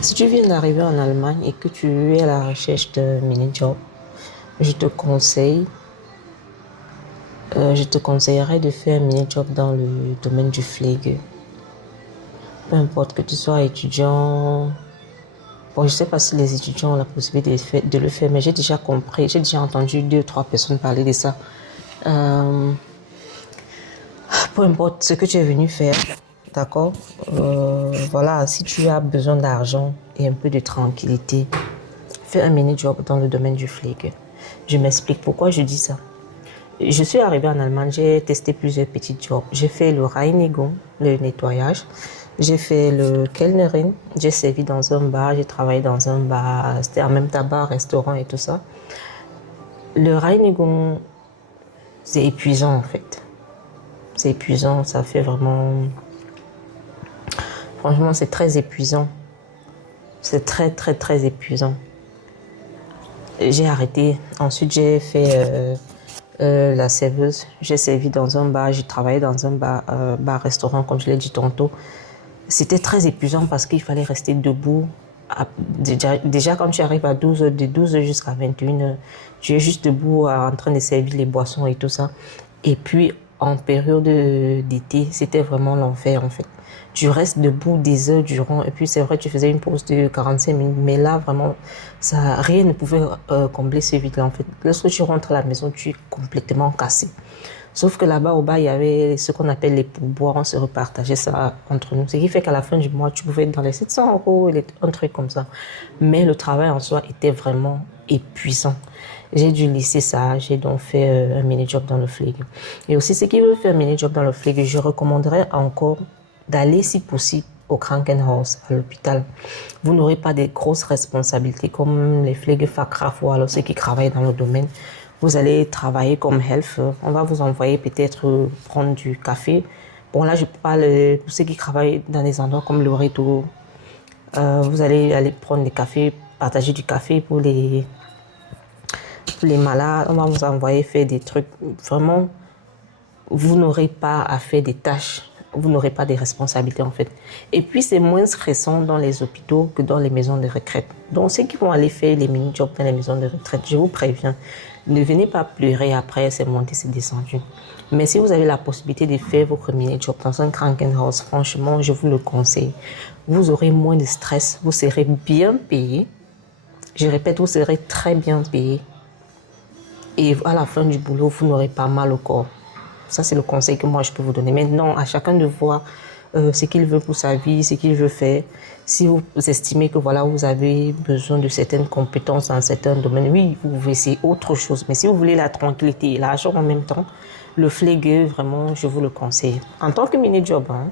Si tu viens d'arriver en Allemagne et que tu es à la recherche de mini-job, je te conseille, je te conseillerais de faire un mini-job dans le domaine du Pflege. Peu importe que tu sois étudiant. Bon, je ne sais pas si les étudiants ont la possibilité de le faire, mais j'ai déjà compris, j'ai déjà entendu 2 ou 3 personnes parler de ça. Euh, Peu importe ce que tu es venu faire, d'accord? Voilà, si tu as besoin d'argent et un peu de tranquillité, fais un mini-job dans le domaine du Pflege. Je m'explique pourquoi je dis ça. Je suis arrivée en Allemagne, j'ai testé plusieurs petits jobs. J'ai fait le Reinigung, le nettoyage. J'ai fait le Kellnerin, j'ai servi dans un bar, j'ai travaillé dans un bar, c'était en même temps bar, restaurant et tout ça. Le Reinigung, c'est épuisant en fait. C'est épuisant, ça fait vraiment... Franchement, c'est très épuisant. C'est très, très, très épuisant. J'ai arrêté. Ensuite, j'ai fait la serveuse. J'ai servi dans un bar, j'ai travaillé dans un bar-restaurant, comme je l'ai dit tantôt. C'était très épuisant parce qu'il fallait rester debout. Déjà, quand tu arrives à 12h, de 12h jusqu'à 21h, tu es juste debout en train de servir les boissons et tout ça. Et puis, en période d'été, c'était vraiment l'enfer en fait. Tu restes debout des heures durant et puis c'est vrai, tu faisais une pause de 45 minutes, mais là, vraiment, ça, rien ne pouvait combler ce vide-là en fait. Lorsque tu rentres à la maison, tu es complètement cassé. Sauf que là-bas, au bas, il y avait ce qu'on appelle les pourboires, on se repartageait ça entre nous. Ce qui fait qu'à la fin du mois, tu pouvais être dans les 700 €, un truc comme ça. Mais le travail en soi était vraiment épuisant. J'ai dû laisser ça, j'ai donc fait un mini-job dans le Pflege. Et aussi, ceux qui veulent faire un mini-job dans le Pflege, je recommanderais encore d'aller, si possible, au Krankenhaus, à l'hôpital. Vous n'aurez pas des grosses responsabilités comme les Pflegefachkraft ou alors ceux qui travaillent dans le domaine. Vous allez travailler comme helfer. On va vous envoyer peut-être prendre du café. Bon, là, je parle pour ceux qui travaillent dans des endroits comme le Reto. Vous allez aller prendre des cafés, partager du café pour les malades. On va vous envoyer faire des trucs. Vraiment, vous n'aurez pas à faire des tâches. Vous n'aurez pas des responsabilités en fait. Et puis c'est moins stressant dans les hôpitaux que dans les maisons de retraite. Donc ceux qui vont aller faire les mini-jobs dans les maisons de retraite, je vous préviens, ne venez pas pleurer après, c'est monté, c'est descendu. Mais si vous avez la possibilité de faire votre mini-job dans un Krankenhaus, franchement, je vous le conseille. Vous aurez moins de stress, vous serez bien payé. Je répète, vous serez très bien payé. Et à la fin du boulot, vous n'aurez pas mal au corps. Ça, c'est le conseil que moi, je peux vous donner. Maintenant, à chacun de voir ce qu'il veut pour sa vie, ce qu'il veut faire. Si vous estimez que voilà, vous avez besoin de certaines compétences dans certains domaines, oui, vous pouvez essayer autre chose. Mais si vous voulez la tranquillité et l'argent en même temps, le Pflege, vraiment, je vous le conseille. En tant que mini-job, hein.